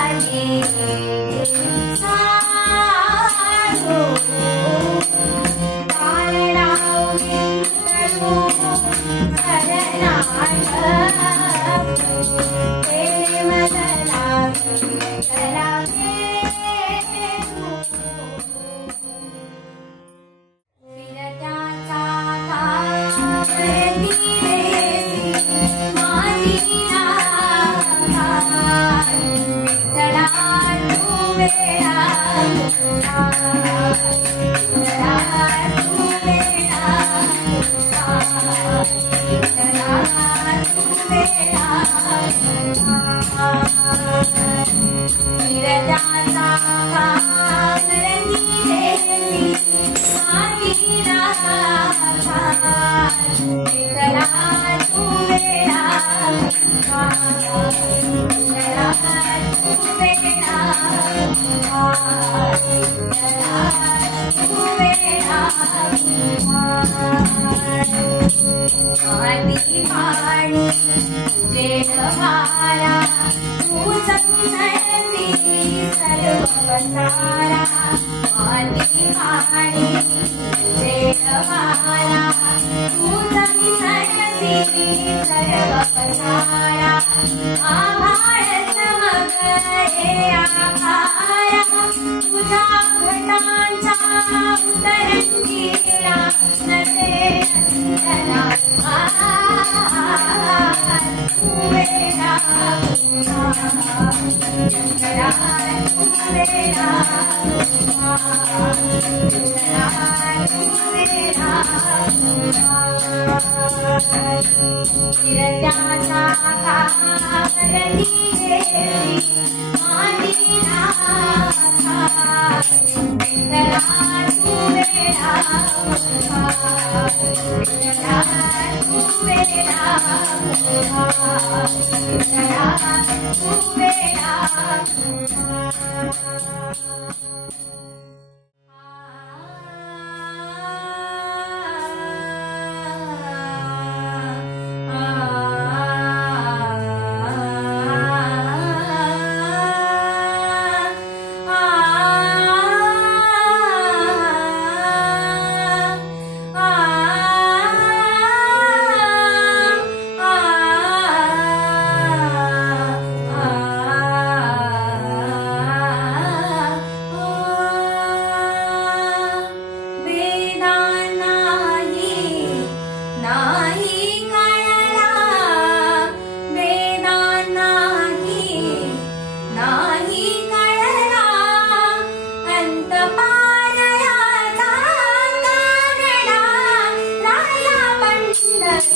爱你，你。Bye. Yeah, yeah,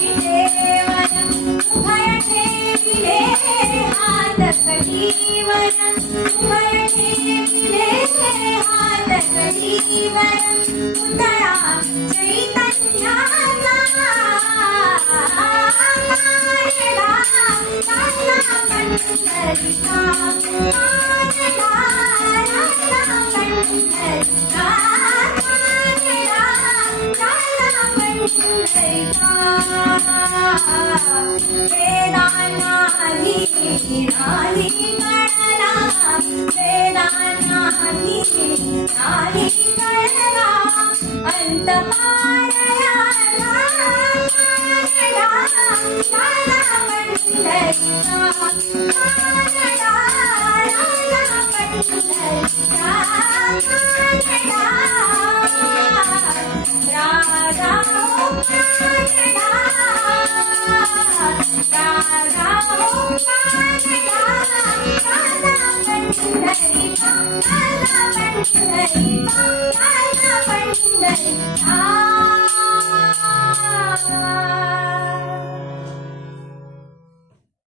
Yeah. Thank you. I